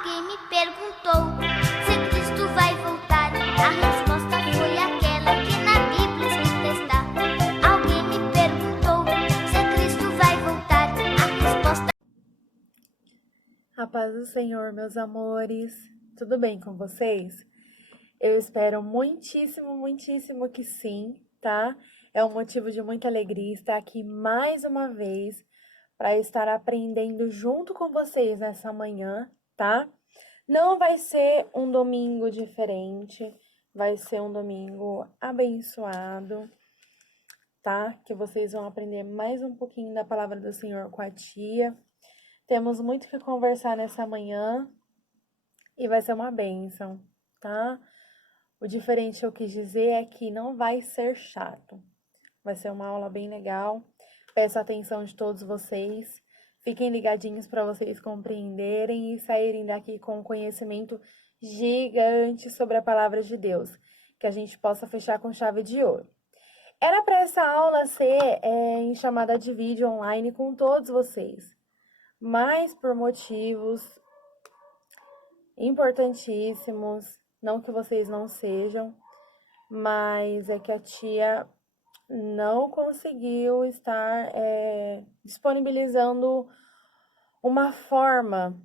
Alguém me perguntou se Cristo vai voltar. A resposta foi aquela que na Bíblia escrita está. Alguém me perguntou se Cristo vai voltar. A resposta... A paz do Senhor, meus amores. Tudo bem com vocês? Eu espero muitíssimo que sim, tá? É um motivo de muita alegria estar aqui mais uma vez para estar aprendendo junto com vocês nessa manhã, tá? Não vai ser um domingo diferente, vai ser um domingo abençoado, tá? Que vocês vão aprender mais um pouquinho da palavra do Senhor com a tia. Temos muito que conversar nessa manhã e vai ser uma bênção, tá? O diferente eu quis dizer é que não vai ser chato. Vai ser uma aula bem legal. Peço a atenção de todos vocês. Fiquem ligadinhos para vocês compreenderem e saírem daqui com um conhecimento gigante sobre a palavra de Deus. Que a gente possa fechar com chave de ouro. Era para essa aula ser em chamada de vídeo online com todos vocês. Mas por motivos importantíssimos, não que vocês não sejam, mas é que a tia não conseguiu estar disponibilizando uma forma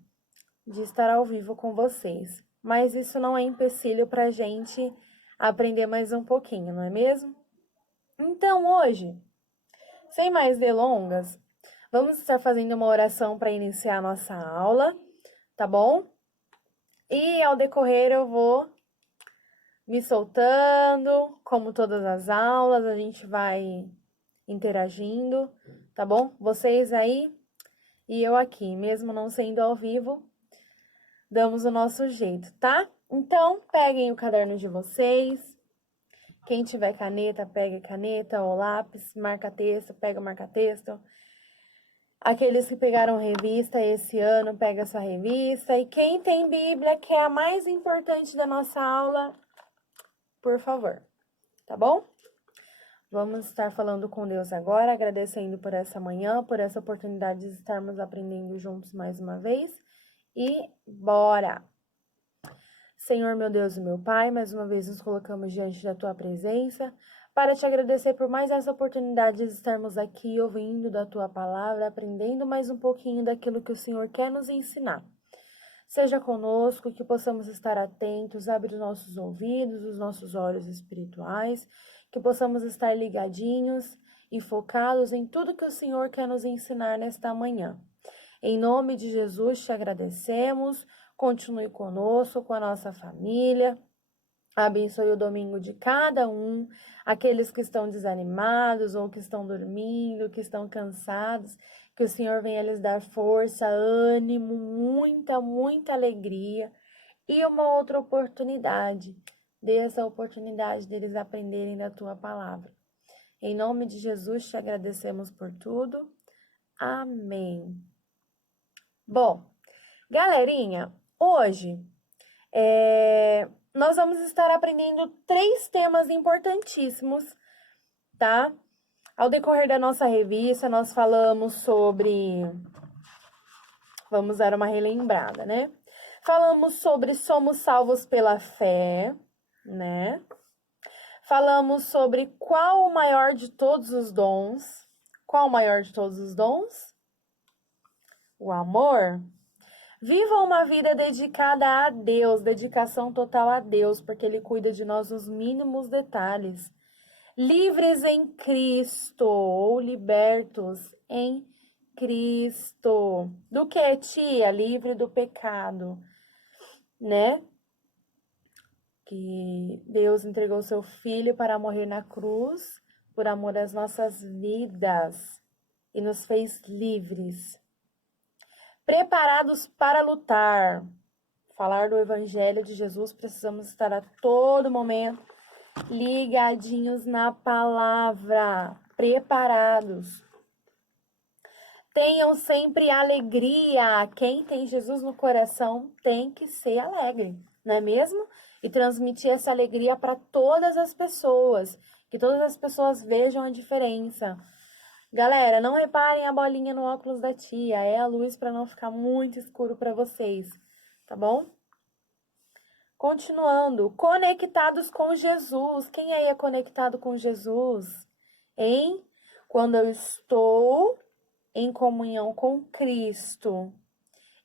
de estar ao vivo com vocês. Mas isso não é empecilho para a gente aprender mais um pouquinho, não é mesmo? Então, hoje, sem mais delongas, vamos estar fazendo uma oração para iniciar a nossa aula, tá bom? E ao decorrer eu vou me soltando, como todas as aulas, a gente vai interagindo, tá bom? Vocês aí e eu aqui, mesmo não sendo ao vivo, damos o nosso jeito, tá? Então, peguem o caderno de vocês. Quem tiver caneta, pega caneta ou lápis, marca-texto, pega o marca-texto. Aqueles que pegaram revista esse ano, pega a sua revista. E quem tem Bíblia, que é a mais importante da nossa aula, por favor, tá bom? Vamos estar falando com Deus agora, agradecendo por essa manhã, por essa oportunidade de estarmos aprendendo juntos mais uma vez. E bora! Senhor, meu Deus e meu Pai, mais uma vez nos colocamos diante da Tua presença para te agradecer por mais essa oportunidade de estarmos aqui ouvindo da Tua palavra, aprendendo mais um pouquinho daquilo que o Senhor quer nos ensinar. Seja conosco, que possamos estar atentos, abre os nossos ouvidos, os nossos olhos espirituais, que possamos estar ligadinhos e focados em tudo que o Senhor quer nos ensinar nesta manhã. Em nome de Jesus te agradecemos, continue conosco, com a nossa família, abençoe o domingo de cada um, aqueles que estão desanimados ou que estão dormindo, que estão cansados, que o Senhor venha lhes dar força, ânimo, muita alegria e uma outra oportunidade. Dê essa oportunidade deles aprenderem da Tua palavra. Em nome de Jesus te agradecemos por tudo. Amém. Bom, galerinha, hoje nós vamos estar aprendendo 3 temas importantíssimos, tá? Ao decorrer da nossa revista, nós falamos sobre... Vamos dar uma relembrada, né? Falamos sobre somos salvos pela fé, né? Falamos sobre qual o maior de todos os dons. Qual o maior de todos os dons? O amor. Viva uma vida dedicada a Deus, dedicação total a Deus, porque Ele cuida de nós nos mínimos detalhes. Livres em Cristo, ou libertos em Cristo. Do que, tia? Livre do pecado, né? Que Deus entregou seu Filho para morrer na cruz, por amor às nossas vidas, e nos fez livres. Preparados para lutar. Falar do Evangelho de Jesus, precisamos estar a todo momento ligadinhos na palavra, preparados. Tenham sempre alegria. Quem tem Jesus no coração tem que ser alegre, não é mesmo? E transmitir essa alegria para todas as pessoas, que todas as pessoas vejam a diferença. Galera, não reparem a bolinha no óculos da tia, é a luz para não ficar muito escuro para vocês, tá bom? Continuando, conectados com Jesus. Quem aí é conectado com Jesus? Hein? Quando eu estou em comunhão com Cristo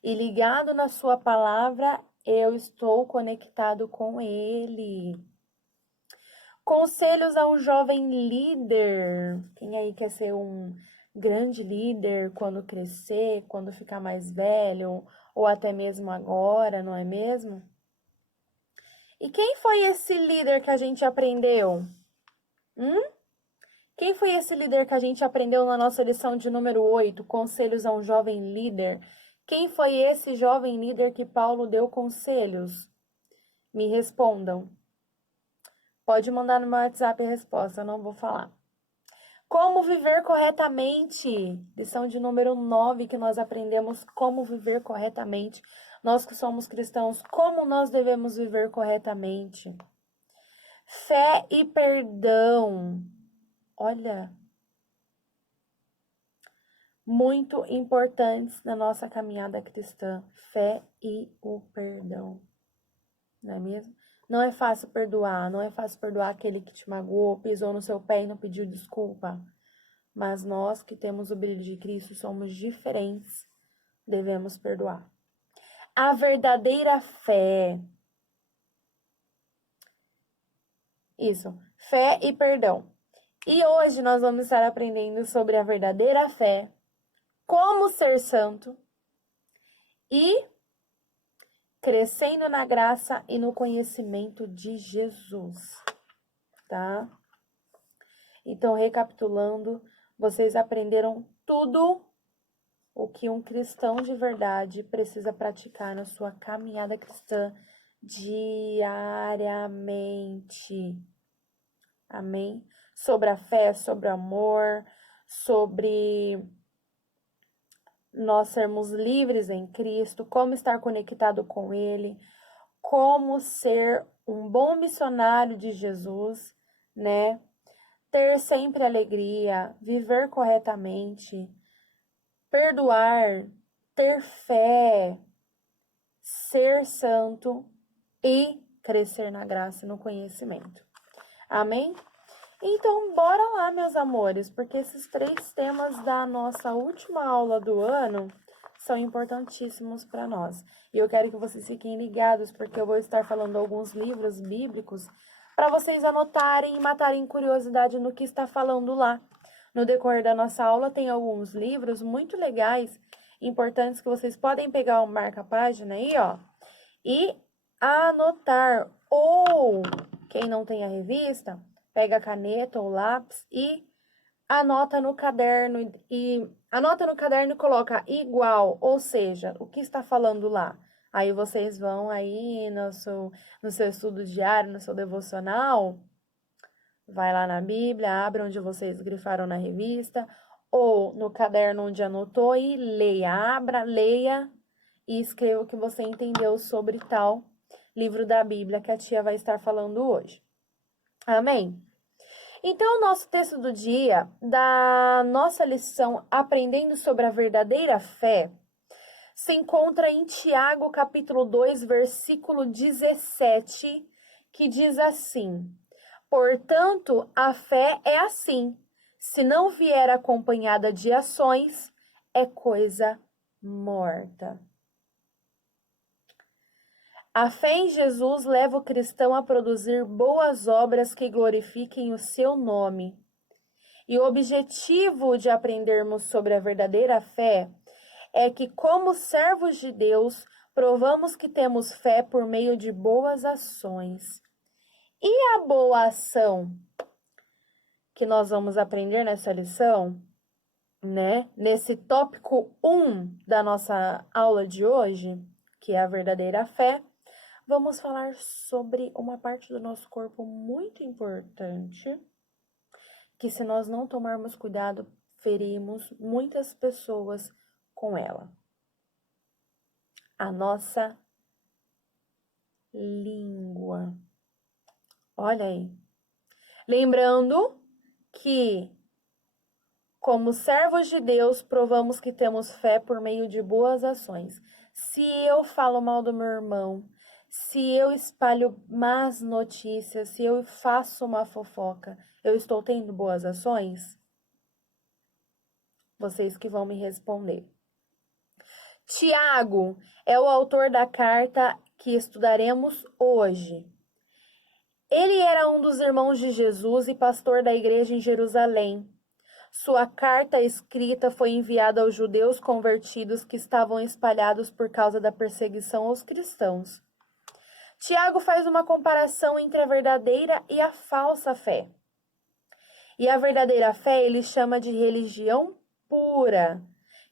e ligado na sua palavra, eu estou conectado com Ele. Conselhos a um jovem líder. Quem aí quer ser um grande líder quando crescer, quando ficar mais velho, ou até mesmo agora, não é mesmo? E quem foi esse líder que a gente aprendeu? Quem foi esse líder que a gente aprendeu na nossa lição de número 8, Conselhos a um jovem líder? Quem foi esse jovem líder que Paulo deu conselhos? Me respondam. Pode mandar no meu WhatsApp a resposta, eu não vou falar. Como viver corretamente? Lição de número 9, que nós aprendemos como viver corretamente. Nós que somos cristãos, como nós devemos viver corretamente? Fé e perdão. Olha, muito importantes na nossa caminhada cristã. Fé e o perdão. Não é mesmo? Não é fácil perdoar, não é fácil perdoar aquele que te magoou, pisou no seu pé e não pediu desculpa. Mas nós que temos o brilho de Cristo, somos diferentes, devemos perdoar. A verdadeira fé. Isso, fé e perdão. E hoje nós vamos estar aprendendo sobre a verdadeira fé, como ser santo e crescendo na graça e no conhecimento de Jesus, tá? Então, recapitulando, vocês aprenderam tudo o que um cristão de verdade precisa praticar na sua caminhada cristã diariamente. Amém? Sobre a fé, sobre o amor, sobre nós sermos livres em Cristo, como estar conectado com Ele, como ser um bom missionário de Jesus, né? Ter sempre alegria, viver corretamente, perdoar, ter fé, ser santo e crescer na graça e no conhecimento. Amém? Então, bora lá, meus amores, porque esses 3 temas da nossa última aula do ano são importantíssimos para nós. E eu quero que vocês fiquem ligados, porque eu vou estar falando alguns livros bíblicos para vocês anotarem e matarem curiosidade no que está falando lá. No decorrer da nossa aula tem alguns livros muito legais, importantes, que vocês podem pegar o marca-página aí, ó, e anotar. Ou, quem não tem a revista, pega a caneta ou lápis e anota no caderno e coloca igual, ou seja, o que está falando lá. Aí vocês vão aí no seu estudo diário, no seu devocional, vai lá na Bíblia, abre onde vocês grifaram na revista, ou no caderno onde anotou e leia. Abra, leia e escreva o que você entendeu sobre tal livro da Bíblia que a tia vai estar falando hoje. Amém? Então, o nosso texto do dia, da nossa lição Aprendendo sobre a Verdadeira Fé, se encontra em Tiago, capítulo 2, versículo 17, que diz assim: portanto, a fé é assim, se não vier acompanhada de ações, é coisa morta. A fé em Jesus leva o cristão a produzir boas obras que glorifiquem o seu nome. E o objetivo de aprendermos sobre a verdadeira fé é que, como servos de Deus, provamos que temos fé por meio de boas ações. E a boa ação que nós vamos aprender nessa lição, né? Nesse tópico 1 da nossa aula de hoje, que é a verdadeira fé, vamos falar sobre uma parte do nosso corpo muito importante, que se nós não tomarmos cuidado, ferimos muitas pessoas com ela. A nossa língua. Olha aí. Lembrando que, como servos de Deus, provamos que temos fé por meio de boas ações. Se eu falo mal do meu irmão, se eu espalho más notícias, se eu faço uma fofoca, eu estou tendo boas ações? Vocês que vão me responder. Tiago é o autor da carta que estudaremos hoje. Ele era um dos irmãos de Jesus e pastor da igreja em Jerusalém. Sua carta escrita foi enviada aos judeus convertidos que estavam espalhados por causa da perseguição aos cristãos. Tiago faz uma comparação entre a verdadeira e a falsa fé. E a verdadeira fé ele chama de religião pura,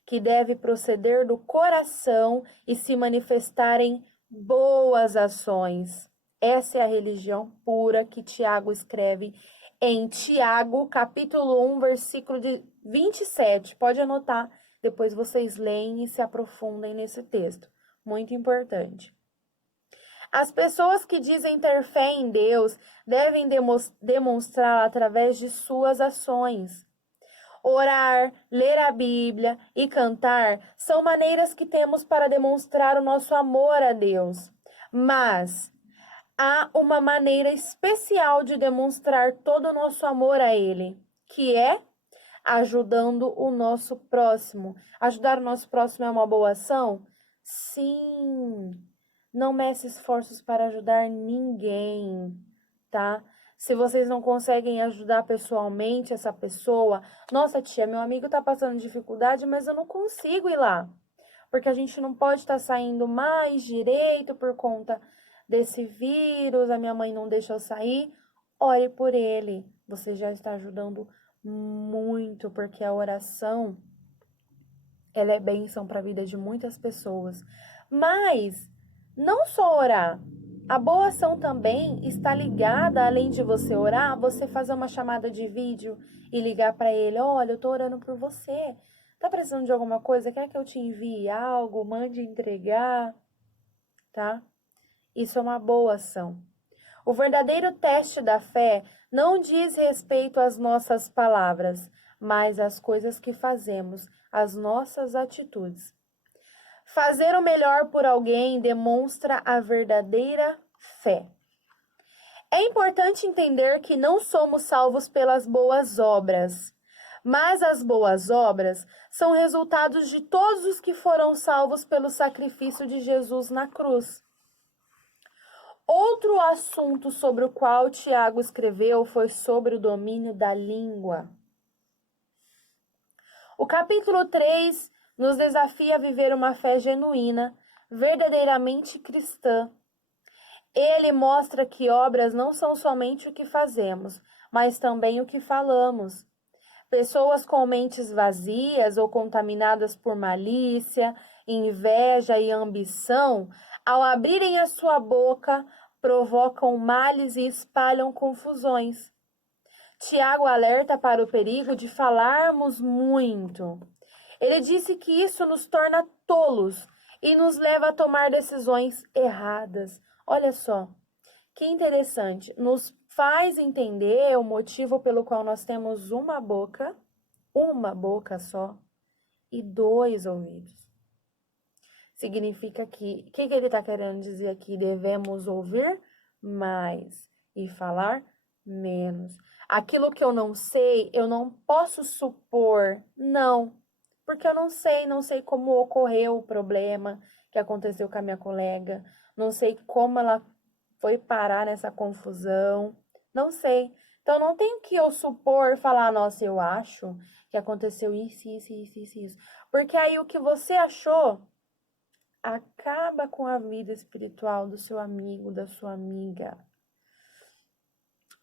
que deve proceder do coração e se manifestar em boas ações. Essa é a religião pura que Tiago escreve em Tiago, capítulo 1, versículo 27. Pode anotar, depois vocês leem e se aprofundem nesse texto. Muito importante. As pessoas que dizem ter fé em Deus devem demonstrá-la através de suas ações. Orar, ler a Bíblia e cantar são maneiras que temos para demonstrar o nosso amor a Deus. Mas há uma maneira especial de demonstrar todo o nosso amor a Ele, que é ajudando o nosso próximo. Ajudar o nosso próximo é uma boa ação? Sim. Não mece esforços para ajudar ninguém, tá? Se vocês não conseguem ajudar pessoalmente essa pessoa, nossa tia, meu amigo tá passando dificuldade, mas eu não consigo ir lá. Porque a gente não pode estar saindo mais direito por conta desse vírus, a minha mãe não deixa eu sair. Ore por ele. Você já está ajudando muito, porque a oração, ela é bênção para a vida de muitas pessoas. Mas não só orar, a boa ação também está ligada, além de você orar, você fazer uma chamada de vídeo e ligar para ele, olha, eu tô orando por você, tá precisando de alguma coisa, quer que eu te envie algo, mande entregar, tá? Isso é uma boa ação. O verdadeiro teste da fé não diz respeito às nossas palavras, mas às coisas que fazemos, às nossas atitudes. Fazer o melhor por alguém demonstra a verdadeira fé. É importante entender que não somos salvos pelas boas obras, mas as boas obras são resultados de todos os que foram salvos pelo sacrifício de Jesus na cruz. Outro assunto sobre o qual Tiago escreveu foi sobre o domínio da língua. O capítulo 3 nos desafia a viver uma fé genuína, verdadeiramente cristã. Ele mostra que obras não são somente o que fazemos, mas também o que falamos. Pessoas com mentes vazias ou contaminadas por malícia, inveja e ambição, ao abrirem a sua boca, provocam males e espalham confusões. Tiago alerta para o perigo de falarmos muito. Ele disse que isso nos torna tolos e nos leva a tomar decisões erradas. Olha só, que interessante. Nos faz entender o motivo pelo qual nós temos uma boca só, e 2 ouvidos. Significa que, o que ele está querendo dizer aqui? Devemos ouvir mais e falar menos. Aquilo que eu não sei, eu não posso supor, não. Porque eu não sei como ocorreu o problema que aconteceu com a minha colega, não sei como ela foi parar nessa confusão, não sei. Então, não tenho que eu supor, falar, nossa, eu acho que aconteceu isso. Porque aí o que você achou acaba com a vida espiritual do seu amigo, da sua amiga.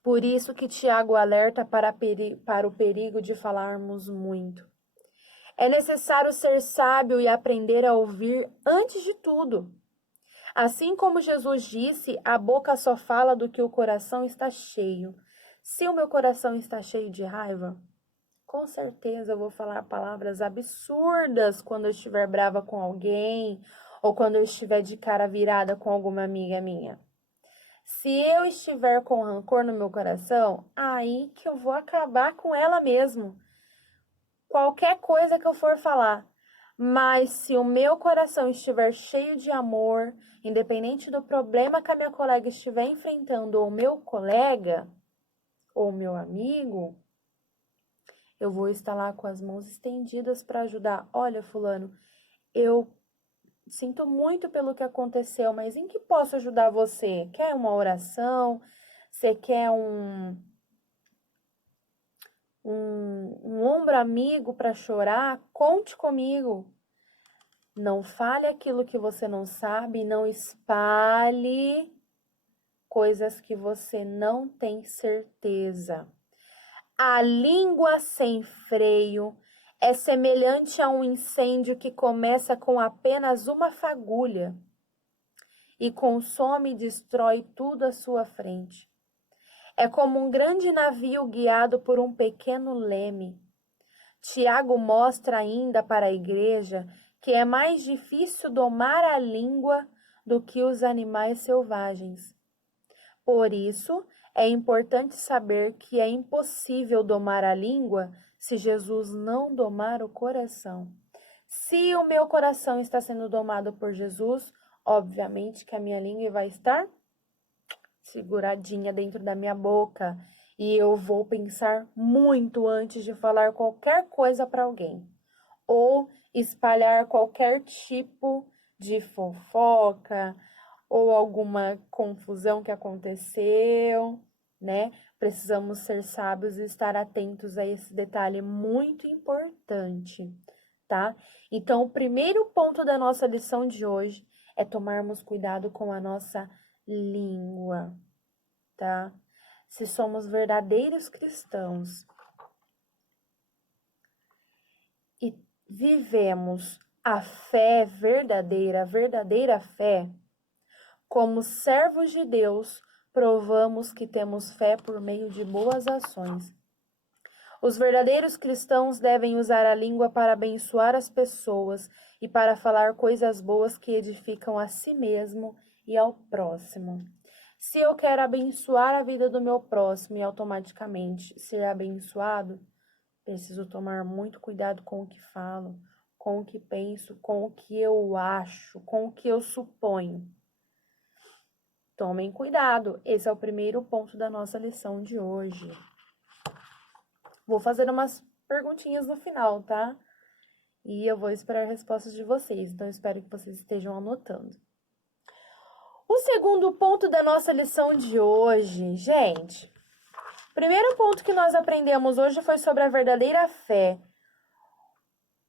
Por isso que Tiago alerta para o perigo de falarmos muito. É necessário ser sábio e aprender a ouvir antes de tudo. Assim como Jesus disse, a boca só fala do que o coração está cheio. Se o meu coração está cheio de raiva, com certeza eu vou falar palavras absurdas quando eu estiver brava com alguém ou quando eu estiver de cara virada com alguma amiga minha. Se eu estiver com rancor no meu coração, aí que eu vou acabar com ela mesmo. Qualquer coisa que eu for falar. Mas se o meu coração estiver cheio de amor, independente do problema que a minha colega estiver enfrentando, ou o meu colega, ou meu amigo, eu vou estar lá com as mãos estendidas para ajudar. Olha, fulano, eu sinto muito pelo que aconteceu, mas em que posso ajudar você? Quer uma oração? Você quer um ombro amigo para chorar? Conte comigo. Não fale aquilo que você não sabe, não espalhe coisas que você não tem certeza. A língua sem freio é semelhante a um incêndio que começa com apenas uma fagulha e consome e destrói tudo à sua frente. É como um grande navio guiado por um pequeno leme. Tiago mostra ainda para a igreja que é mais difícil domar a língua do que os animais selvagens. Por isso, é importante saber que é impossível domar a língua se Jesus não domar o coração. Se o meu coração está sendo domado por Jesus, obviamente que a minha língua vai estar seguradinha dentro da minha boca e eu vou pensar muito antes de falar qualquer coisa para alguém ou espalhar qualquer tipo de fofoca ou alguma confusão que aconteceu, né? Precisamos ser sábios e estar atentos a esse detalhe muito importante, tá? Então, o primeiro ponto da nossa lição de hoje é tomarmos cuidado com a nossa língua, tá? Se somos verdadeiros cristãos e vivemos a fé verdadeira, a verdadeira fé, como servos de Deus, provamos que temos fé por meio de boas ações. Os verdadeiros cristãos devem usar a língua para abençoar as pessoas e para falar coisas boas que edificam a si mesmo e ao próximo. Se eu quero abençoar a vida do meu próximo e automaticamente ser abençoado, preciso tomar muito cuidado com o que falo, com o que penso, com o que eu acho, com o que eu suponho. Tomem cuidado, esse é o primeiro ponto da nossa lição de hoje. Vou fazer umas perguntinhas no final, tá? E eu vou esperar respostas de vocês, então espero que vocês estejam anotando. O segundo ponto da nossa lição de hoje, gente. O primeiro ponto que nós aprendemos hoje foi sobre a verdadeira fé.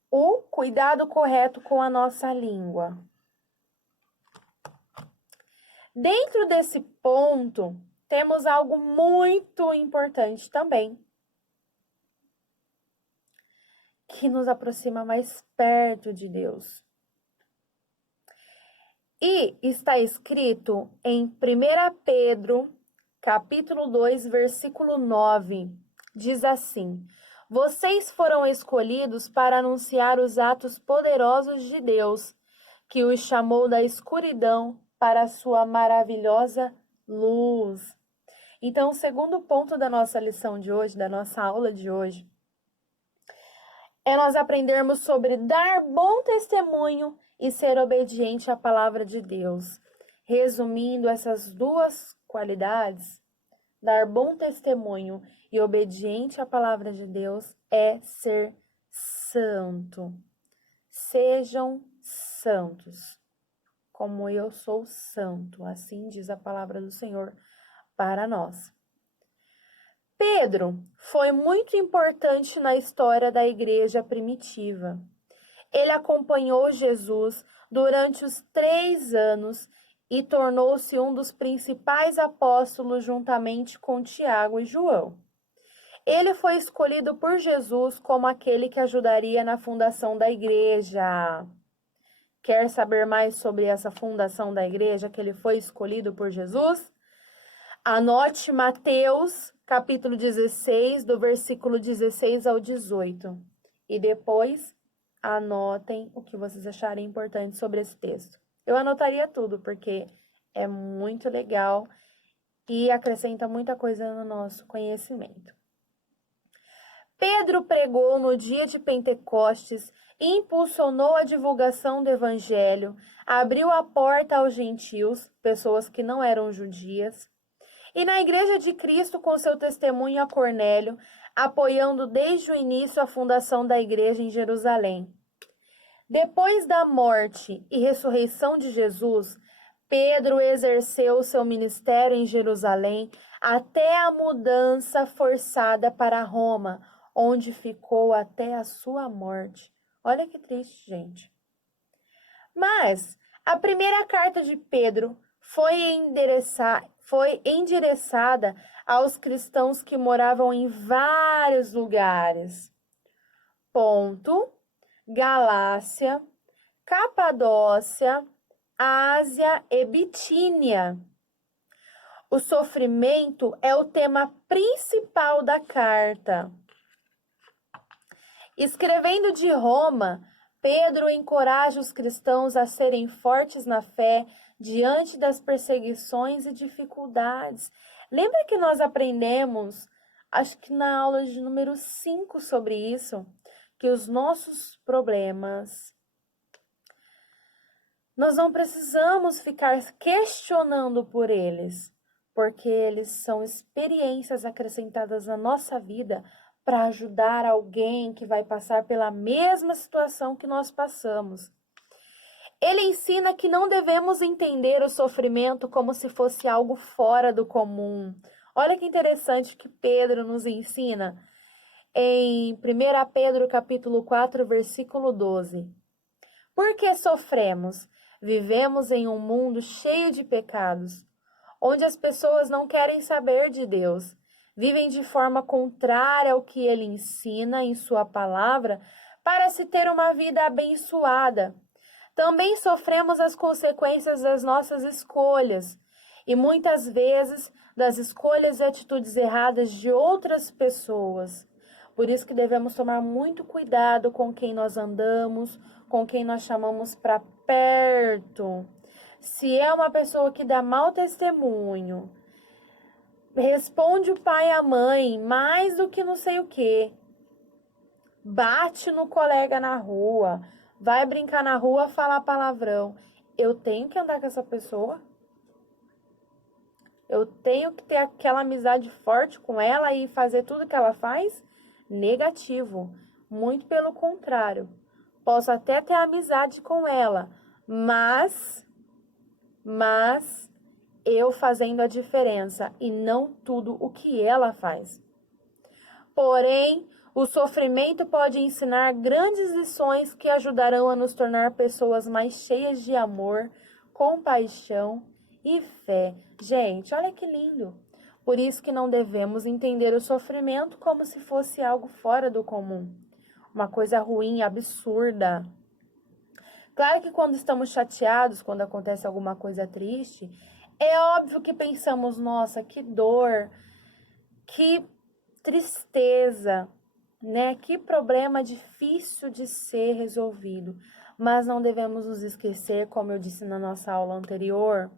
O cuidado correto com a nossa língua. Dentro desse ponto, temos algo muito importante também, que nos aproxima mais perto de Deus. E está escrito em 1 Pedro, capítulo 2, versículo 9. Diz assim: vocês foram escolhidos para anunciar os atos poderosos de Deus, que os chamou da escuridão para a sua maravilhosa luz. Então, o segundo ponto da nossa lição de hoje, da nossa aula de hoje, é nós aprendermos sobre dar bom testemunho e ser obediente à palavra de Deus. Resumindo essas duas qualidades, dar bom testemunho e obediente à palavra de Deus é ser santo. Sejam santos, como eu sou santo, assim diz a palavra do Senhor para nós. Pedro foi muito importante na história da igreja primitiva. Ele acompanhou Jesus durante os 3 anos e tornou-se um dos principais apóstolos juntamente com Tiago e João. Ele foi escolhido por Jesus como aquele que ajudaria na fundação da igreja. Quer saber mais sobre essa fundação da igreja que ele foi escolhido por Jesus? Anote Mateus, capítulo 16, do versículo 16 ao 18. E depois, anotem o que vocês acharem importante sobre esse texto. Eu anotaria tudo, porque é muito legal e acrescenta muita coisa no nosso conhecimento. Pedro pregou no dia de Pentecostes, impulsionou a divulgação do evangelho, abriu a porta aos gentios, pessoas que não eram judias, e na Igreja de Cristo, com seu testemunho a Cornélio, apoiando desde o início a fundação da igreja em Jerusalém. Depois da morte e ressurreição de Jesus, Pedro exerceu seu ministério em Jerusalém até a mudança forçada para Roma, onde ficou até a sua morte. Olha que triste, gente. Mas a primeira carta de Pedro foi endereçada aos cristãos que moravam em vários lugares. Ponto, Galácia, Capadócia, Ásia e Bitínia. O sofrimento é o tema principal da carta. Escrevendo de Roma, Pedro encoraja os cristãos a serem fortes na fé diante das perseguições e dificuldades. Lembra que nós aprendemos, acho que na aula de número 5 sobre isso, que os nossos problemas, nós não precisamos ficar questionando por eles, porque eles são experiências acrescentadas na nossa vida para ajudar alguém que vai passar pela mesma situação que nós passamos. Ele ensina que não devemos entender o sofrimento como se fosse algo fora do comum. Olha que interessante que Pedro nos ensina em 1 Pedro capítulo 4, versículo 12. Por que sofremos? Vivemos em um mundo cheio de pecados, onde as pessoas não querem saber de Deus, vivem de forma contrária ao que ele ensina em sua palavra para se ter uma vida abençoada. Também sofremos as consequências das nossas escolhas e muitas vezes das escolhas e atitudes erradas de outras pessoas. Por isso que devemos tomar muito cuidado com quem nós andamos, com quem nós chamamos para perto. Se é uma pessoa que dá mau testemunho, responde o pai e a mãe mais do que não sei o quê, bate no colega na rua, vai brincar na rua, falar palavrão. Eu tenho que andar com essa pessoa? Eu tenho que ter aquela amizade forte com ela e fazer tudo que ela faz? Negativo. Muito pelo contrário. Posso até ter amizade com ela, mas eu fazendo a diferença e não tudo o que ela faz. Porém, o sofrimento pode ensinar grandes lições que ajudarão a nos tornar pessoas mais cheias de amor, compaixão e fé. Gente, olha que lindo! Por isso que não devemos entender o sofrimento como se fosse algo fora do comum, uma coisa ruim, absurda. Claro que quando estamos chateados, quando acontece alguma coisa triste, é óbvio que pensamos, nossa, que dor, que tristeza, né? Que problema difícil de ser resolvido. Mas não devemos nos esquecer, como eu disse na nossa aula anterior,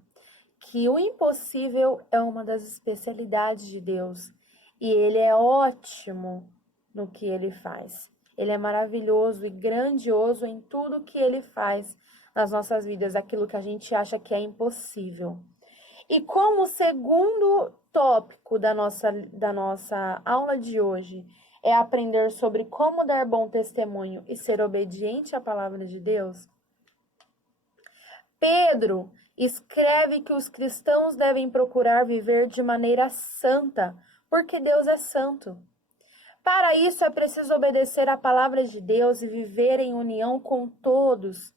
que o impossível é uma das especialidades de Deus. E Ele é ótimo no que Ele faz. Ele é maravilhoso e grandioso em tudo que Ele faz nas nossas vidas, aquilo que a gente acha que é impossível. E como segundo tópico da nossa aula de hoje é aprender sobre como dar bom testemunho e ser obediente à palavra de Deus, Pedro escreve que os cristãos devem procurar viver de maneira santa, porque Deus é santo. Para isso é preciso obedecer à palavra de Deus e viver em união com todos.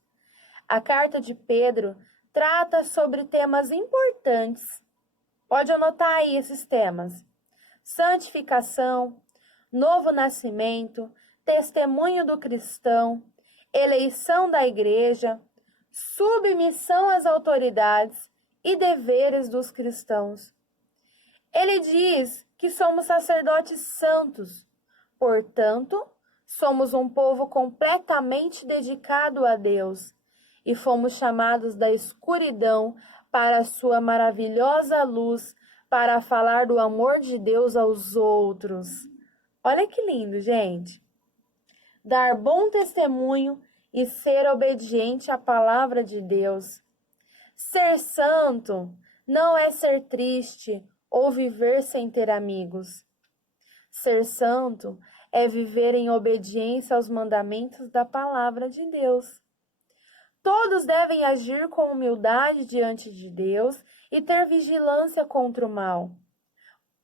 A carta de Pedro trata sobre temas importantes. Pode anotar aí esses temas: santificação, novo nascimento, testemunho do cristão, eleição da igreja, submissão às autoridades e deveres dos cristãos. Ele diz que somos sacerdotes santos, portanto, somos um povo completamente dedicado a Deus e fomos chamados da escuridão para a sua maravilhosa luz, para falar do amor de Deus aos outros. Olha que lindo, gente. Dar bom testemunho e ser obediente à palavra de Deus. Ser santo não é ser triste ou viver sem ter amigos. Ser santo é viver em obediência aos mandamentos da palavra de Deus. Todos devem agir com humildade diante de Deus e ter vigilância contra o mal.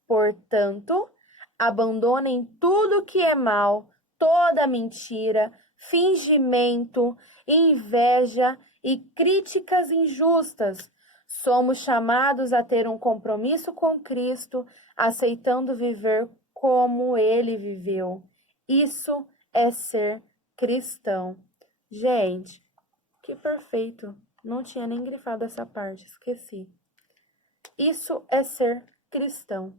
Portanto, abandonem tudo que é mal, toda mentira, fingimento, inveja e críticas injustas. Somos chamados a ter um compromisso com Cristo, aceitando viver como Ele viveu. Isso é ser cristão. Gente, que perfeito. Não tinha nem grifado essa parte, esqueci. Isso é ser cristão.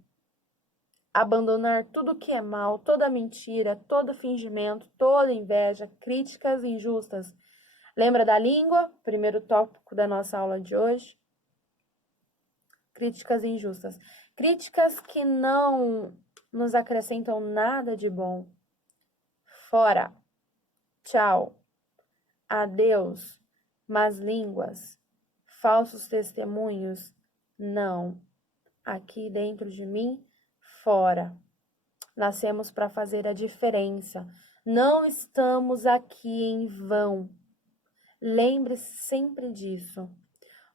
Abandonar tudo que é mal, toda mentira, todo fingimento, toda inveja, críticas injustas. Lembra da língua? Primeiro tópico da nossa aula de hoje. Críticas injustas. Críticas que não nos acrescentam nada de bom. Fora. Tchau. Adeus. Más línguas. Falsos testemunhos. Não. Aqui dentro de mim, fora. Nascemos para fazer a diferença. Não estamos aqui em vão. Lembre-se sempre disso.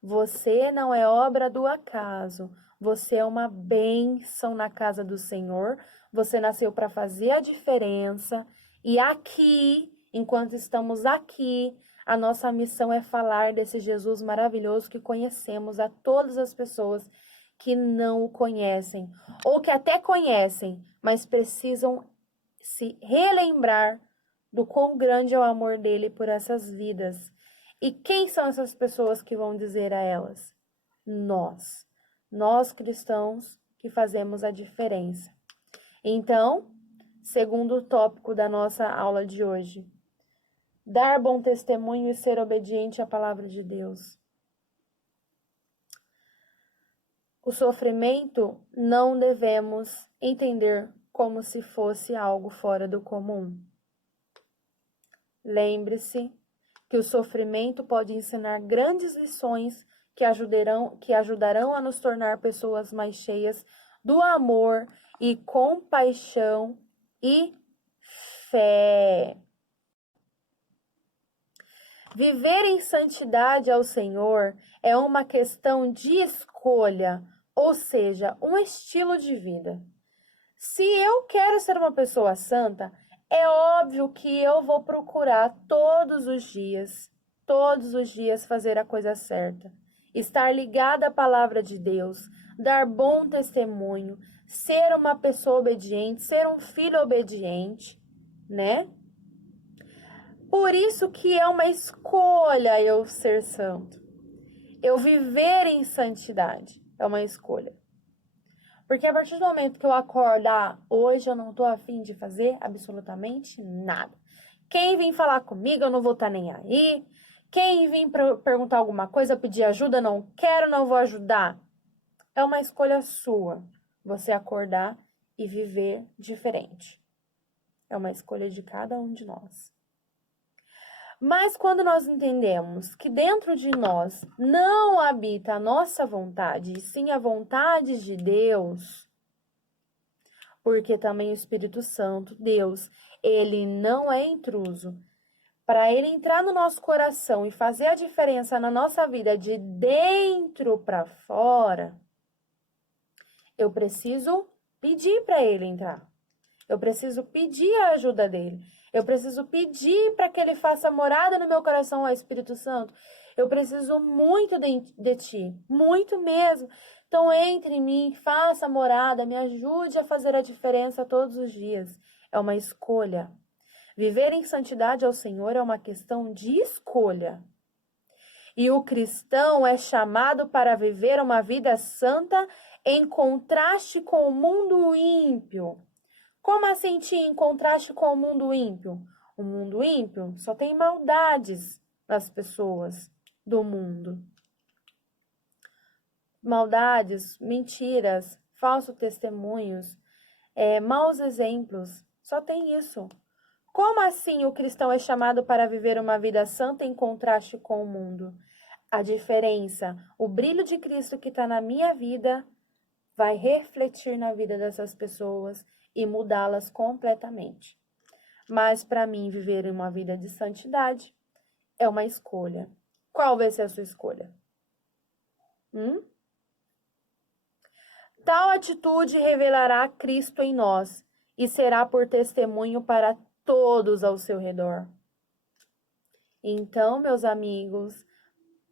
Você não é obra do acaso. Você é uma bênção na casa do Senhor. Você nasceu para fazer a diferença. E aqui, enquanto estamos aqui, a nossa missão é falar desse Jesus maravilhoso que conhecemos a todas as pessoas que não o conhecem, ou que até conhecem, mas precisam se relembrar do quão grande é o amor dele por essas vidas. E quem são essas pessoas que vão dizer a elas? Nós cristãos que fazemos a diferença. Então, segundo tópico da nossa aula de hoje, dar bom testemunho e ser obediente à palavra de Deus. O sofrimento não devemos entender como se fosse algo fora do comum. Lembre-se que o sofrimento pode ensinar grandes lições que ajudarão a nos tornar pessoas mais cheias do amor e compaixão e fé. Viver em santidade ao Senhor é uma questão de escolha, ou seja, um estilo de vida. Se eu quero ser uma pessoa santa, é óbvio que eu vou procurar todos os dias fazer a coisa certa, estar ligada à palavra de Deus, dar bom testemunho, ser uma pessoa obediente, ser um filho obediente, né? Por isso que é uma escolha eu ser santo. Eu viver em santidade é uma escolha. Porque a partir do momento que eu acordar, hoje eu não tô afim de fazer absolutamente nada. Quem vir falar comigo, eu não vou estar nem aí. Quem vir perguntar alguma coisa, pedir ajuda, não quero, não vou ajudar. É uma escolha sua, você acordar e viver diferente. É uma escolha de cada um de nós. Mas quando nós entendemos que dentro de nós não habita a nossa vontade, e sim a vontade de Deus, porque também o Espírito Santo, Deus, ele não é intruso. Para ele entrar no nosso coração e fazer a diferença na nossa vida de dentro para fora, eu preciso pedir para ele entrar. Eu preciso pedir a ajuda dele. Eu preciso pedir para que ele faça morada no meu coração, ó Espírito Santo. Eu preciso muito de ti, muito mesmo. Então entre em mim, faça morada, me ajude a fazer a diferença todos os dias. É uma escolha. Viver em santidade ao Senhor é uma questão de escolha. E o cristão é chamado para viver uma vida santa em contraste com o mundo ímpio. Como assim, tia, em contraste com o mundo ímpio? O mundo ímpio só tem maldades nas pessoas do mundo. Maldades, mentiras, falsos testemunhos, maus exemplos. Só tem isso. Como assim o cristão é chamado para viver uma vida santa em contraste com o mundo? A diferença, o brilho de Cristo que está na minha vida vai refletir na vida dessas pessoas e mudá-las completamente. Mas para mim, viver uma vida de santidade é uma escolha. Qual vai ser a sua escolha? Tal atitude revelará Cristo em nós e será por testemunho para todos ao seu redor. Então, meus amigos,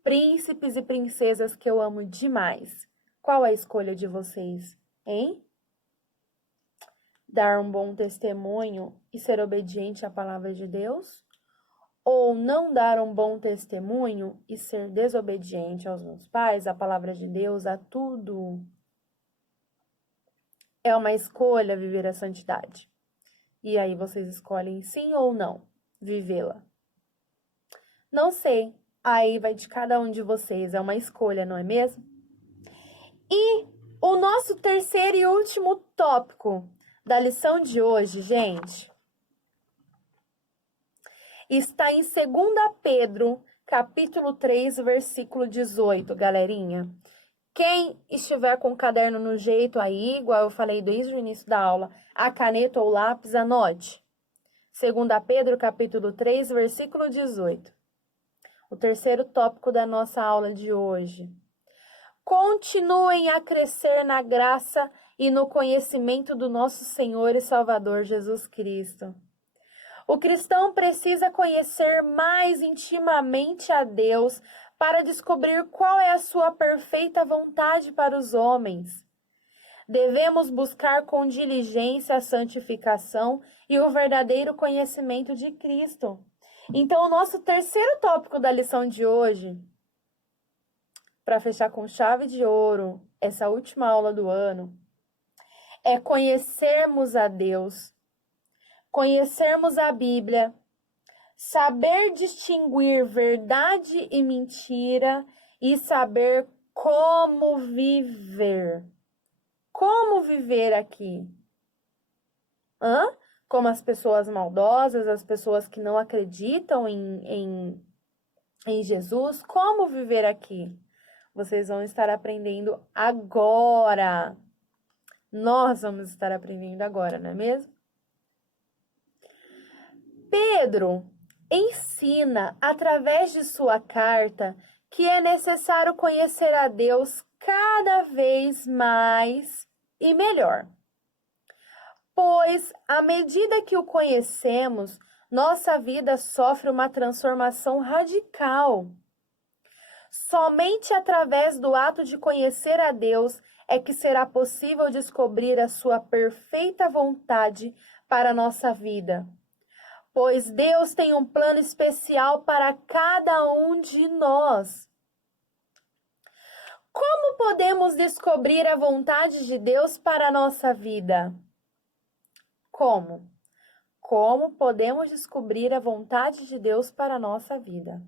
príncipes e princesas que eu amo demais, qual a escolha de vocês, hein? Dar um bom testemunho e ser obediente à palavra de Deus? Ou não dar um bom testemunho e ser desobediente aos meus pais, à palavra de Deus, a tudo? É uma escolha viver a santidade. E aí vocês escolhem sim ou não vivê-la. Não sei, aí vai de cada um de vocês, é uma escolha, não é mesmo? E o nosso terceiro e último tópico da lição de hoje, gente, está em 2 Pedro, capítulo 3, versículo 18, galerinha. Quem estiver com o caderno no jeito aí, igual eu falei desde o início da aula, a caneta ou lápis, anote. 2 Pedro, capítulo 3, versículo 18. O terceiro tópico da nossa aula de hoje. Continuem a crescer na graça e no conhecimento do nosso Senhor e Salvador Jesus Cristo. O cristão precisa conhecer mais intimamente a Deus para descobrir qual é a sua perfeita vontade para os homens. Devemos buscar com diligência a santificação e o verdadeiro conhecimento de Cristo. Então, o nosso terceiro tópico da lição de hoje, para fechar com chave de ouro essa última aula do ano, é conhecermos a Deus, conhecermos a Bíblia, saber distinguir verdade e mentira e saber como viver. Como viver aqui? Como as pessoas maldosas, as pessoas que não acreditam em Jesus, como viver aqui? Vocês vão estar aprendendo agora. Nós vamos estar aprendendo agora, não é mesmo? Pedro ensina, através de sua carta, que é necessário conhecer a Deus cada vez mais e melhor. Pois, à medida que o conhecemos, nossa vida sofre uma transformação radical. Somente através do ato de conhecer a Deus é que será possível descobrir a sua perfeita vontade para a nossa vida. Pois Deus tem um plano especial para cada um de nós. Como podemos descobrir a vontade de Deus para a nossa vida? Como? Como podemos descobrir a vontade de Deus para a nossa vida?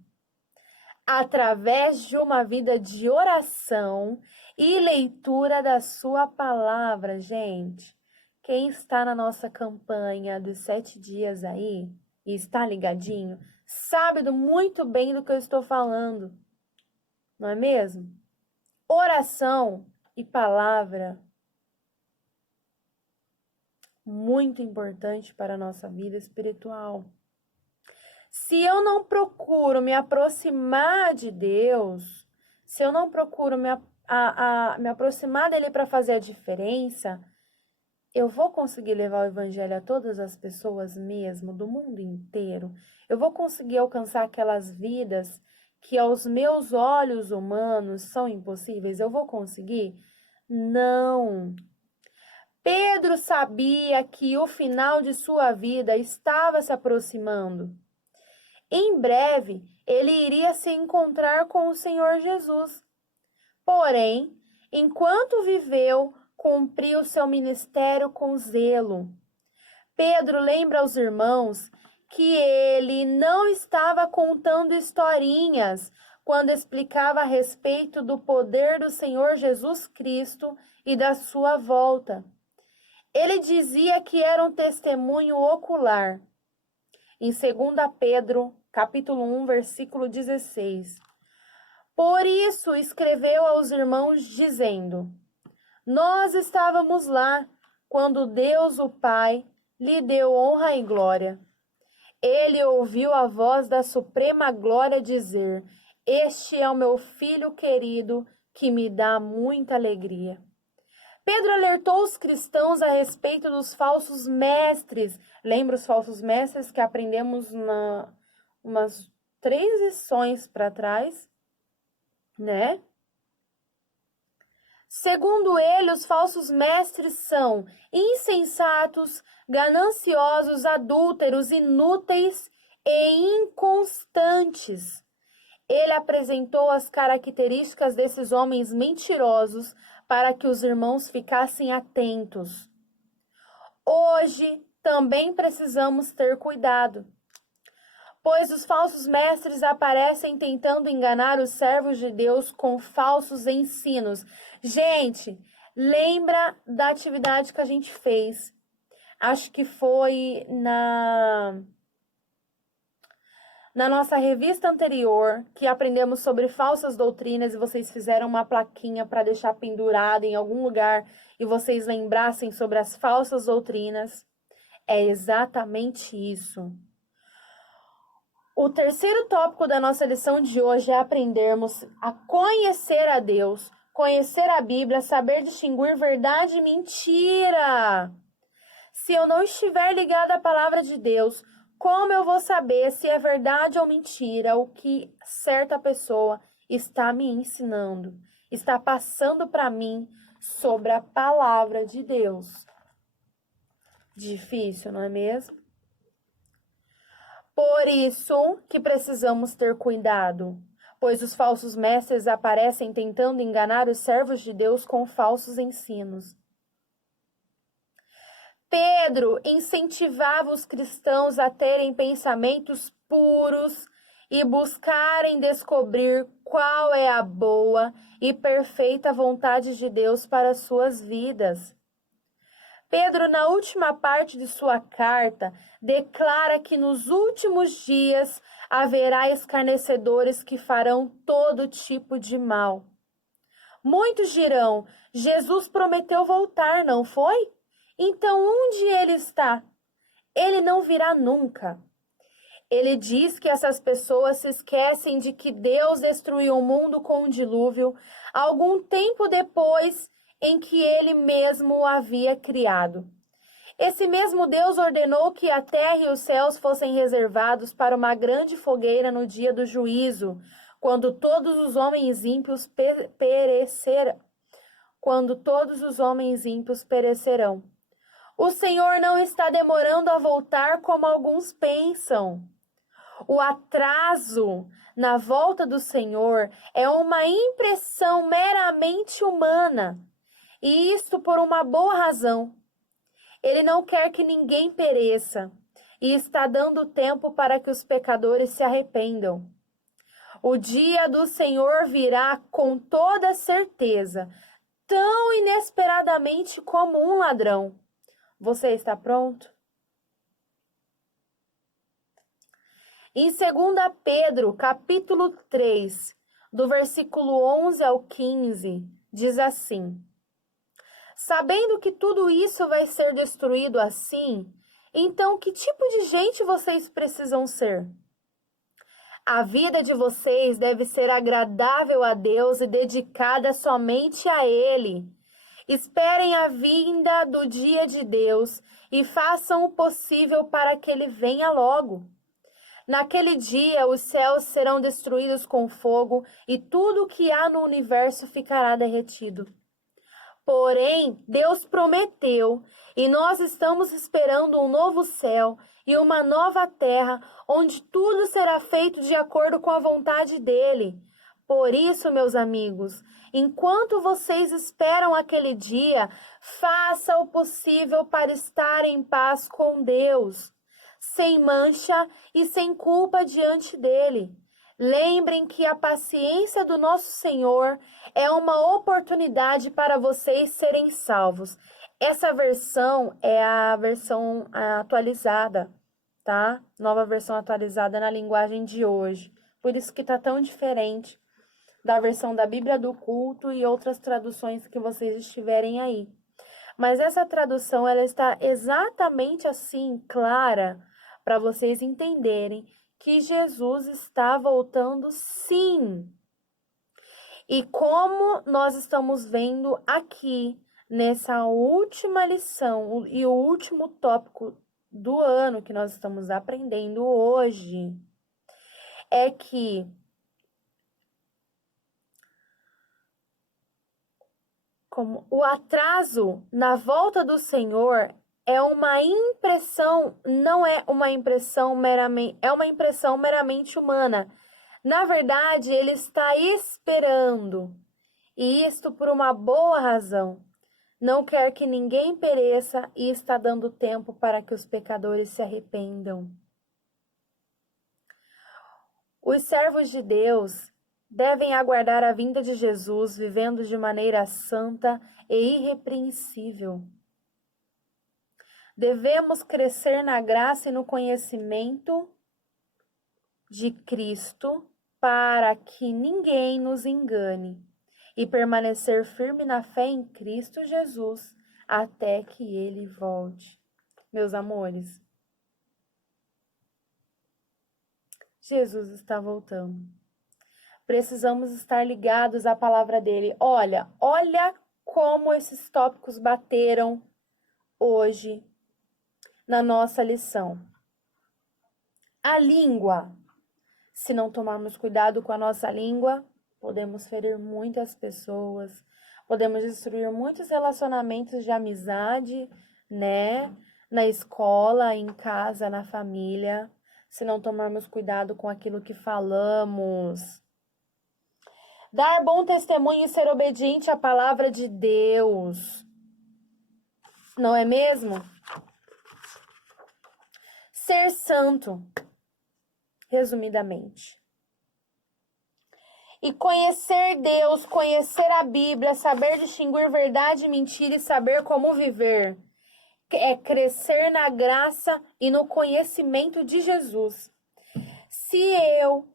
Através de uma vida de oração e leitura da sua palavra, gente. Quem está na nossa campanha dos 7 dias aí e está ligadinho, sabe muito bem do que eu estou falando, não é mesmo? Oração e palavra, muito importante para a nossa vida espiritual. Se eu não procuro me aproximar de Deus, se eu não procuro me aproximar dele para fazer a diferença, eu vou conseguir levar o evangelho a todas as pessoas mesmo, do mundo inteiro? Eu vou conseguir alcançar aquelas vidas que aos meus olhos humanos são impossíveis? Eu vou conseguir? Não. Pedro sabia que o final de sua vida estava se aproximando. Em breve, ele iria se encontrar com o Senhor Jesus. Porém, enquanto viveu, cumpriu seu ministério com zelo. Pedro lembra aos irmãos que ele não estava contando historinhas quando explicava a respeito do poder do Senhor Jesus Cristo e da sua volta. Ele dizia que era um testemunho ocular. Em 2 Pedro, capítulo 1, versículo 16. Por isso escreveu aos irmãos dizendo: Nós estávamos lá quando Deus, o Pai, lhe deu honra e glória. Ele ouviu a voz da suprema glória dizer: Este é o meu filho querido, que me dá muita alegria. Pedro alertou os cristãos a respeito dos falsos mestres. Lembra os falsos mestres que aprendemos umas 3 lições para trás, né? Segundo ele, os falsos mestres são insensatos, gananciosos, adúlteros, inúteis e inconstantes. Ele apresentou as características desses homens mentirosos para que os irmãos ficassem atentos. Hoje também precisamos ter cuidado, pois os falsos mestres aparecem tentando enganar os servos de Deus com falsos ensinos. Gente, lembra da atividade que a gente fez? Acho que foi na nossa revista anterior, que aprendemos sobre falsas doutrinas e vocês fizeram uma plaquinha para deixar pendurada em algum lugar e vocês lembrassem sobre as falsas doutrinas. É exatamente isso. O terceiro tópico da nossa lição de hoje é aprendermos a conhecer a Deus, conhecer a Bíblia, saber distinguir verdade e mentira. Se eu não estiver ligada à palavra de Deus, como eu vou saber se é verdade ou mentira o que certa pessoa está me ensinando, está passando para mim sobre a palavra de Deus? Difícil, não é mesmo? Por isso que precisamos ter cuidado, pois os falsos mestres aparecem tentando enganar os servos de Deus com falsos ensinos. Pedro incentivava os cristãos a terem pensamentos puros e buscarem descobrir qual é a boa e perfeita vontade de Deus para suas vidas. Pedro, na última parte de sua carta, declara que nos últimos dias haverá escarnecedores que farão todo tipo de mal. Muitos dirão: Jesus prometeu voltar, não foi? Então, onde ele está? Ele não virá nunca. Ele diz que essas pessoas se esquecem de que Deus destruiu o mundo com um dilúvio algum tempo depois em que ele mesmo o havia criado. Esse mesmo Deus ordenou que a terra e os céus fossem reservados para uma grande fogueira no dia do juízo, quando todos os homens ímpios perecerão. O Senhor não está demorando a voltar como alguns pensam. O atraso na volta do Senhor é uma impressão meramente humana, e isto por uma boa razão. Ele não quer que ninguém pereça e está dando tempo para que os pecadores se arrependam. O dia do Senhor virá com toda certeza, tão inesperadamente como um ladrão. Você está pronto? Em 2 Pedro, capítulo 3, do versículo 11 ao 15, diz assim: Sabendo que tudo isso vai ser destruído assim, então que tipo de gente vocês precisam ser? A vida de vocês deve ser agradável a Deus e dedicada somente a Ele. Esperem a vinda do dia de Deus e façam o possível para que Ele venha logo. Naquele dia, os céus serão destruídos com fogo e tudo o que há no universo ficará derretido. Porém, Deus prometeu, e nós estamos esperando um novo céu e uma nova terra, onde tudo será feito de acordo com a vontade dele. Por isso, meus amigos, enquanto vocês esperam aquele dia, faça o possível para estar em paz com Deus, sem mancha e sem culpa diante dele. Lembrem que a paciência do nosso Senhor é uma oportunidade para vocês serem salvos. Essa versão é a versão atualizada, tá? Nova versão atualizada na linguagem de hoje. Por isso que tá tão diferente da versão da Bíblia do Culto e outras traduções que vocês estiverem aí. Mas essa tradução, ela está exatamente assim, clara, para vocês entenderem que Jesus está voltando sim. E como nós estamos vendo aqui, nessa última lição e o último tópico do ano que nós estamos aprendendo hoje, é que como o atraso na volta do Senhor é uma impressão, não é uma impressão meramente, é uma impressão meramente humana. Na verdade, ele está esperando, e isto por uma boa razão. Não quer que ninguém pereça e está dando tempo para que os pecadores se arrependam. Os servos de Deus devem aguardar a vinda de Jesus vivendo de maneira santa e irrepreensível. Devemos crescer na graça e no conhecimento de Cristo para que ninguém nos engane e permanecer firme na fé em Cristo Jesus até que Ele volte. Meus amores, Jesus está voltando. Precisamos estar ligados à palavra dele. Olha como esses tópicos bateram hoje na nossa lição. A língua. Se não tomarmos cuidado com a nossa língua, podemos ferir muitas pessoas, podemos destruir muitos relacionamentos de amizade, né? Na escola, em casa, na família. Se não tomarmos cuidado com aquilo que falamos. Dar bom testemunho e ser obediente à palavra de Deus. Não é mesmo? Ser santo, resumidamente. E conhecer Deus, conhecer a Bíblia, saber distinguir verdade e mentira e saber como viver. É crescer na graça e no conhecimento de Jesus. Se eu,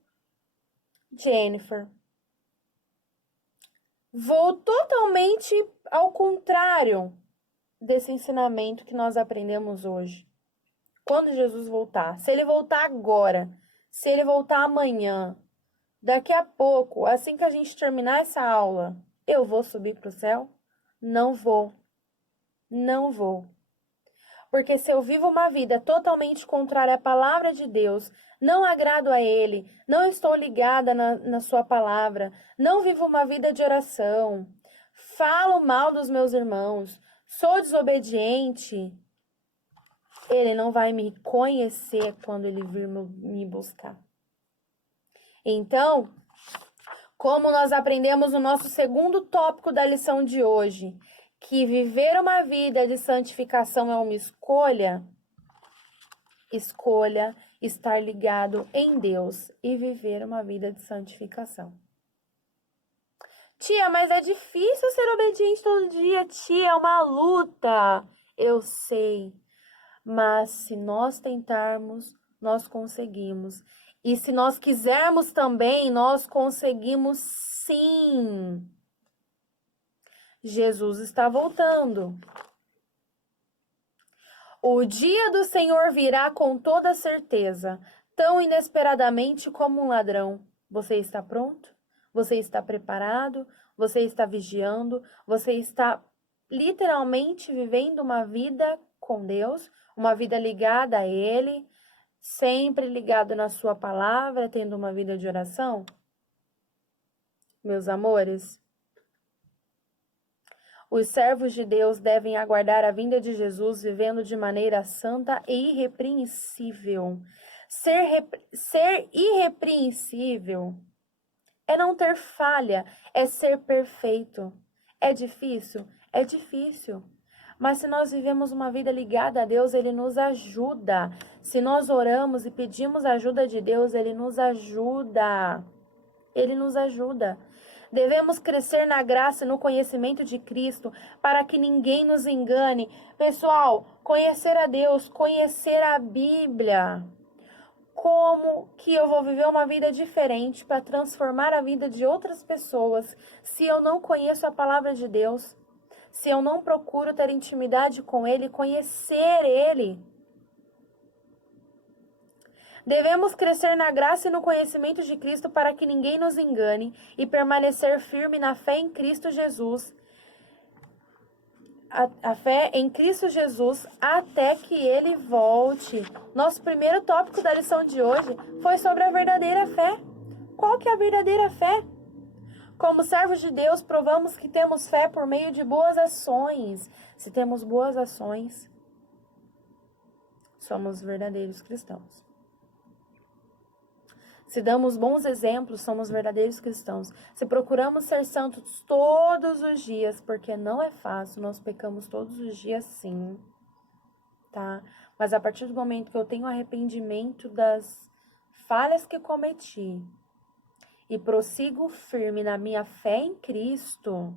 Jennifer, vou totalmente ao contrário desse ensinamento que nós aprendemos hoje. Quando Jesus voltar, se ele voltar agora, se ele voltar amanhã, daqui a pouco, assim que a gente terminar essa aula, eu vou subir para o céu? Não vou. Não vou. Porque se eu vivo uma vida totalmente contrária à palavra de Deus, não agrado a Ele, não estou ligada na sua palavra, não vivo uma vida de oração, falo mal dos meus irmãos, sou desobediente, Ele não vai me conhecer quando Ele vir me buscar. Então, como nós aprendemos no nosso segundo tópico da lição de hoje, que viver uma vida de santificação é uma escolha, escolha estar ligado em Deus e viver uma vida de santificação. Tia, mas é difícil ser obediente todo dia, tia, é uma luta. Eu sei, mas se nós tentarmos, nós conseguimos. E se nós quisermos também, nós conseguimos sim. Jesus está voltando. O dia do Senhor virá com toda certeza, tão inesperadamente como um ladrão. Você está pronto? Você está preparado? Você está vigiando? Você está literalmente vivendo uma vida com Deus, uma vida ligada a Ele, sempre ligado na sua palavra, tendo uma vida de oração? Meus amores, os servos de Deus devem aguardar a vinda de Jesus vivendo de maneira santa e irrepreensível. Ser irrepreensível é não ter falha, é ser perfeito. É difícil? É difícil. Mas se nós vivemos uma vida ligada a Deus, Ele nos ajuda. Se nós oramos e pedimos a ajuda de Deus, Ele nos ajuda. Ele nos ajuda. Devemos crescer na graça e no conhecimento de Cristo para que ninguém nos engane. Pessoal, conhecer a Deus, conhecer a Bíblia. Como que eu vou viver uma vida diferente para transformar a vida de outras pessoas se eu não conheço a palavra de Deus? Se eu não procuro ter intimidade com Ele, conhecer Ele? Devemos crescer na graça e no conhecimento de Cristo para que ninguém nos engane e permanecer firme na fé em Cristo Jesus. A fé em Cristo Jesus até que Ele volte. Nosso primeiro tópico da lição de hoje foi sobre a verdadeira fé. Qual que é a verdadeira fé? Como servos de Deus, provamos que temos fé por meio de boas ações. Se temos boas ações, somos verdadeiros cristãos. Se damos bons exemplos, somos verdadeiros cristãos. Se procuramos ser santos todos os dias, porque não é fácil, nós pecamos todos os dias sim, tá? Mas a partir do momento que eu tenho arrependimento das falhas que cometi e prossigo firme na minha fé em Cristo,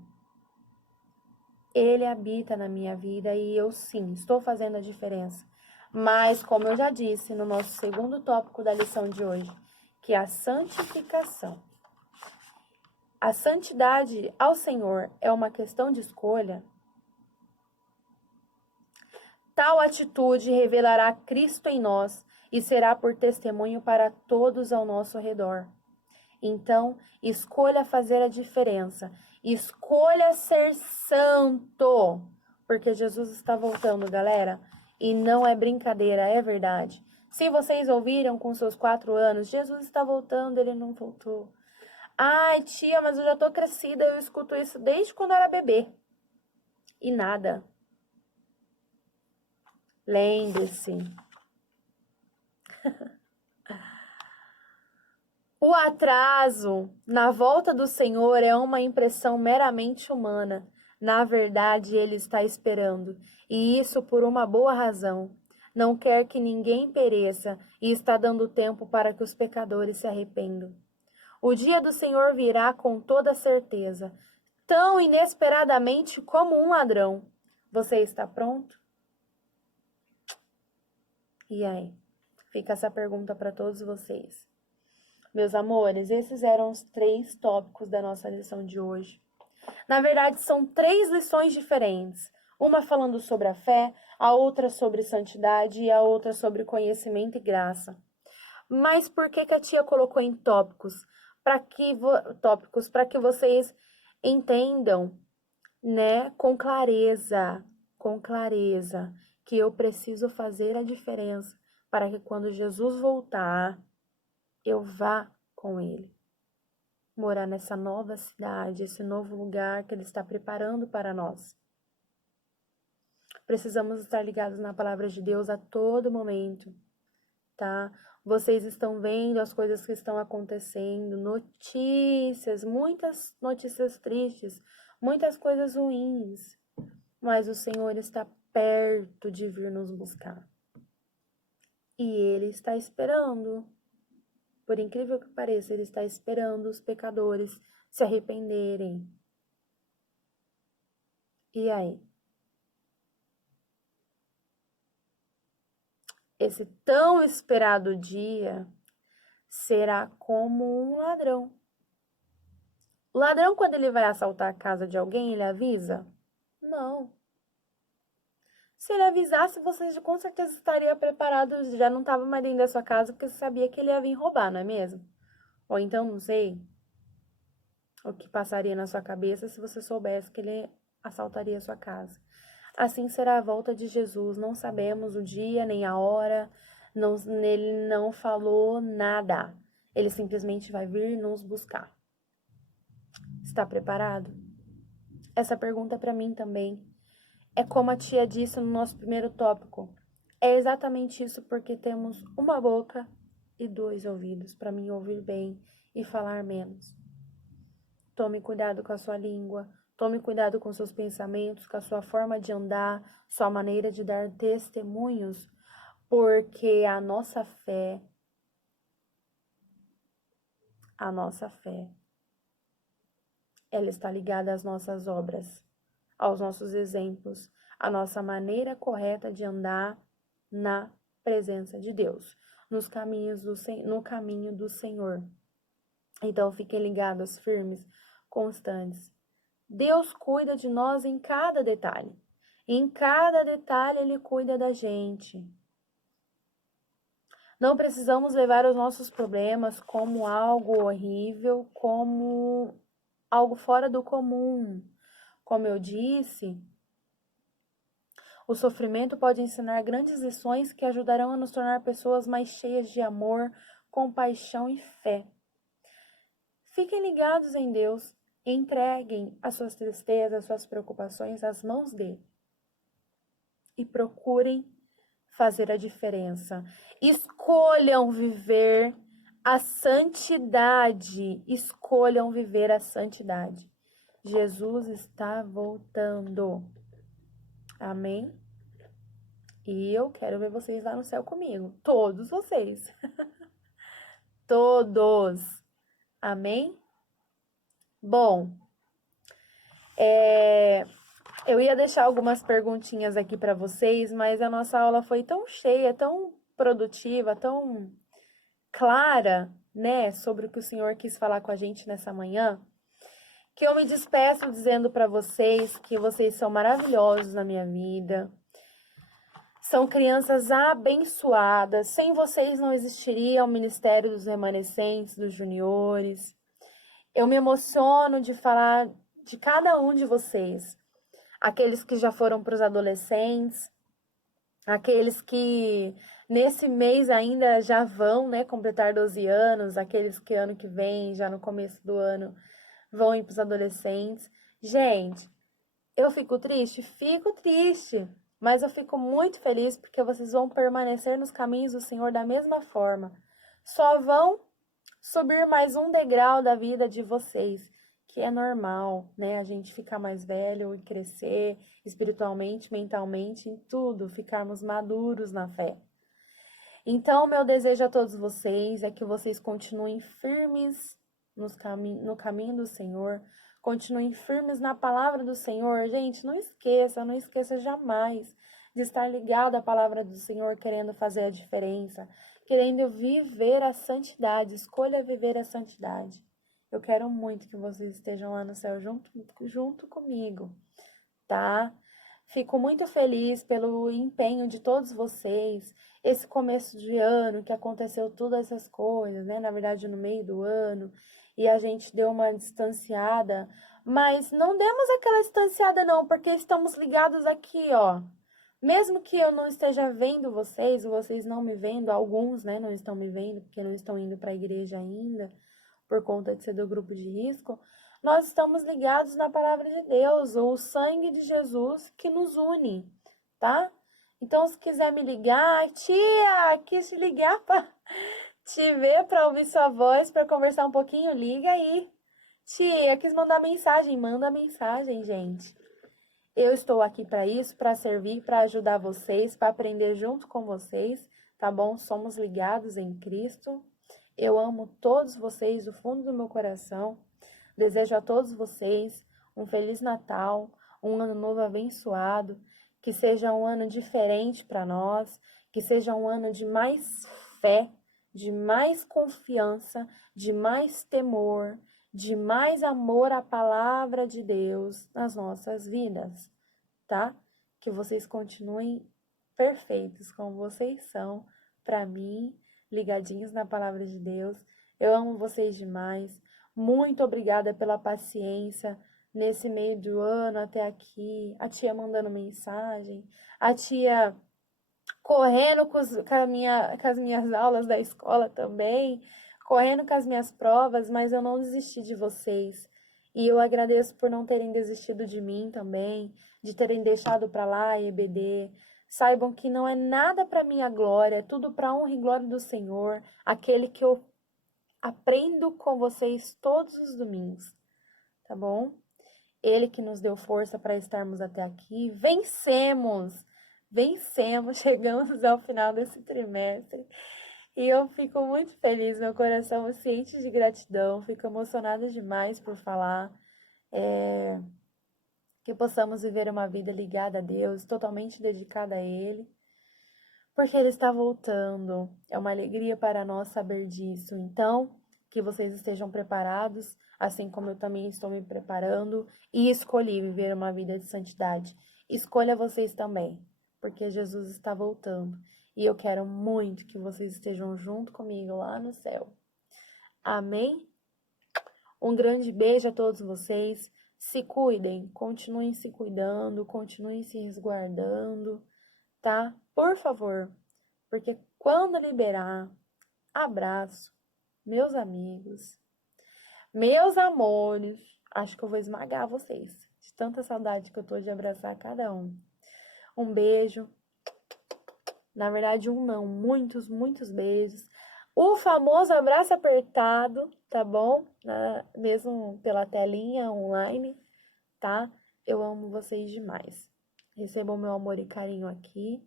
Ele habita na minha vida e eu sim, estou fazendo a diferença. Mas, como eu já disse no nosso segundo tópico da lição de hoje, que é a santificação. A santidade ao Senhor é uma questão de escolha. Tal atitude revelará Cristo em nós e será por testemunho para todos ao nosso redor. Então, escolha fazer a diferença. Escolha ser santo. Porque Jesus está voltando, galera. E não é brincadeira, é verdade. Se vocês ouviram com seus 4 anos, Jesus está voltando, Ele não voltou. Ai, tia, mas eu já tô crescida, eu escuto isso desde quando eu era bebê. E nada. Lembre-se. O atraso na volta do Senhor é uma impressão meramente humana. Na verdade, Ele está esperando, e isso por uma boa razão. Não quer que ninguém pereça e está dando tempo para que os pecadores se arrependam. O dia do Senhor virá com toda certeza, tão inesperadamente como um ladrão. Você está pronto? E aí? Fica essa pergunta para todos vocês. Meus amores, esses eram os 3 tópicos da nossa lição de hoje. Na verdade, são 3 lições diferentes. Uma falando sobre a fé, a outra sobre santidade e a outra sobre conhecimento e graça. Mas por que a tia colocou em tópicos? Para que vocês entendam, né, com clareza, que eu preciso fazer a diferença para que quando Jesus voltar, eu vá com Ele. Morar nessa nova cidade, esse novo lugar que Ele está preparando para nós. Precisamos estar ligados na palavra de Deus a todo momento, tá? Vocês estão vendo as coisas que estão acontecendo, notícias, muitas notícias tristes, muitas coisas ruins, mas o Senhor está perto de vir nos buscar. E Ele está esperando. Por incrível que pareça, Ele está esperando os pecadores se arrependerem. E aí? Esse tão esperado dia será como um ladrão. O ladrão, quando ele vai assaltar a casa de alguém, ele avisa? Não. Se ele avisasse, você com certeza estaria preparado, já não estava mais dentro da sua casa, porque você sabia que ele ia vir roubar, não é mesmo? Ou então, não sei, o que passaria na sua cabeça se você soubesse que ele assaltaria a sua casa. Assim será a volta de Jesus. Não sabemos o dia nem a hora. Ele não falou nada. Ele simplesmente vai vir nos buscar. Está preparado? Essa pergunta é para mim também. É como a tia disse no nosso primeiro tópico. É exatamente isso porque temos uma boca e 2 ouvidos para mim ouvir bem e falar menos. Tome cuidado com a sua língua. Tome cuidado com seus pensamentos, com a sua forma de andar, sua maneira de dar testemunhos, porque a nossa fé, ela está ligada às nossas obras, aos nossos exemplos, à nossa maneira correta de andar na presença de Deus, no caminho do Senhor. Então, fiquem ligados, firmes, constantes. Deus cuida de nós em cada detalhe. Em cada detalhe, Ele cuida da gente. Não precisamos levar os nossos problemas como algo horrível, como algo fora do comum. Como eu disse, o sofrimento pode ensinar grandes lições que ajudarão a nos tornar pessoas mais cheias de amor, compaixão e fé. Fiquem ligados em Deus, entreguem as suas tristezas, as suas preocupações às mãos dele. E procurem fazer a diferença. Escolham viver a santidade. Escolham viver a santidade. Jesus está voltando. Amém? E eu quero ver vocês lá no céu comigo. Todos vocês. Todos. Amém? Bom, eu ia deixar algumas perguntinhas aqui para vocês, mas a nossa aula foi tão cheia, tão produtiva, tão clara, né, sobre o que o Senhor quis falar com a gente nessa manhã, que eu me despeço dizendo para vocês que vocês são maravilhosos na minha vida. São crianças abençoadas. Sem vocês não existiria o Ministério dos Remanescentes, dos Juniores. Eu me emociono de falar de cada um de vocês. Aqueles que já foram para os adolescentes, aqueles que nesse mês ainda já vão, né, completar 12 anos, aqueles que ano que vem, já no começo do ano, vão ir para os adolescentes. Gente, eu fico triste? Fico triste, mas eu fico muito feliz porque vocês vão permanecer nos caminhos do Senhor da mesma forma. Só vão subir mais um degrau da vida de vocês, que é normal, né? A gente ficar mais velho e crescer espiritualmente, mentalmente, em tudo, ficarmos maduros na fé. Então, meu desejo a todos vocês é que vocês continuem firmes no caminho do Senhor, continuem firmes na palavra do Senhor. Gente, não esqueça jamais de estar ligado à palavra do Senhor, querendo fazer a diferença, querendo viver a santidade. Escolha viver a santidade. Eu quero muito que vocês estejam lá no céu junto comigo, tá? Fico muito feliz pelo empenho de todos vocês. Esse começo de ano que aconteceu todas essas coisas, né? Na verdade, no meio do ano, e a gente deu uma distanciada, mas não demos aquela distanciada não, porque estamos ligados aqui, ó. Mesmo que eu não esteja vendo vocês, ou vocês não me vendo, alguns, né, não estão me vendo, porque não estão indo para a igreja ainda, por conta de ser do grupo de risco, nós estamos ligados na palavra de Deus, ou o sangue de Jesus que nos une, tá? Então, se quiser me ligar, tia, quis te ligar para te ver, para ouvir sua voz, para conversar um pouquinho, liga aí. Tia, quis mandar mensagem, manda mensagem, gente. Eu estou aqui para isso, para servir, para ajudar vocês, para aprender junto com vocês, tá bom? Somos ligados em Cristo. Eu amo todos vocês do fundo do meu coração. Desejo a todos vocês um Feliz Natal, um ano novo abençoado, que seja um ano diferente para nós, que seja um ano de mais fé, de mais confiança, de mais temor, de mais amor à palavra de Deus nas nossas vidas, tá? Que vocês continuem perfeitos como vocês são para mim, ligadinhos na palavra de Deus. Eu amo vocês demais. Muito obrigada pela paciência nesse meio do ano até aqui. A tia mandando mensagem, a tia correndo com as minhas aulas da escola também, correndo com as minhas provas, mas eu não desisti de vocês. E eu agradeço por não terem desistido de mim também, de terem deixado para lá a EBD. Saibam que não é nada para minha glória, é tudo para honra e glória do Senhor, aquele que eu aprendo com vocês todos os domingos, tá bom? Ele que nos deu força para estarmos até aqui. Vencemos, chegamos ao final desse trimestre. E eu fico muito feliz, meu coração é ciente de gratidão, fico emocionada demais por falar. Que possamos viver uma vida ligada a Deus, totalmente dedicada a Ele, porque Ele está voltando. É uma alegria para nós saber disso. Então, que vocês estejam preparados, assim como eu também estou me preparando e escolhi viver uma vida de santidade. Escolha vocês também, porque Jesus está voltando e eu quero muito que vocês estejam junto comigo lá no céu. Amém? Um grande beijo a todos vocês. Se cuidem, continuem se cuidando, continuem se resguardando, tá? Por favor, porque quando liberar, abraço, meus amigos, meus amores, acho que eu vou esmagar vocês, de tanta saudade que eu tô de abraçar cada um. Um beijo, na verdade um não, muitos, muitos beijos. O famoso abraço apertado, tá bom? Mesmo pela telinha online, tá? Eu amo vocês demais. Recebam meu amor e carinho aqui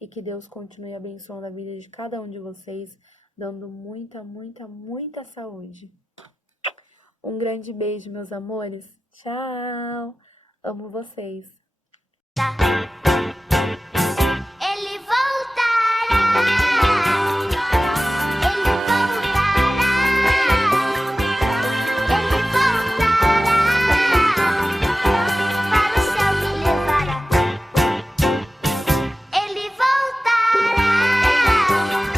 e que Deus continue abençoando a vida de cada um de vocês, dando muita, muita, muita saúde. Um grande beijo, meus amores. Tchau! Amo vocês. Tá.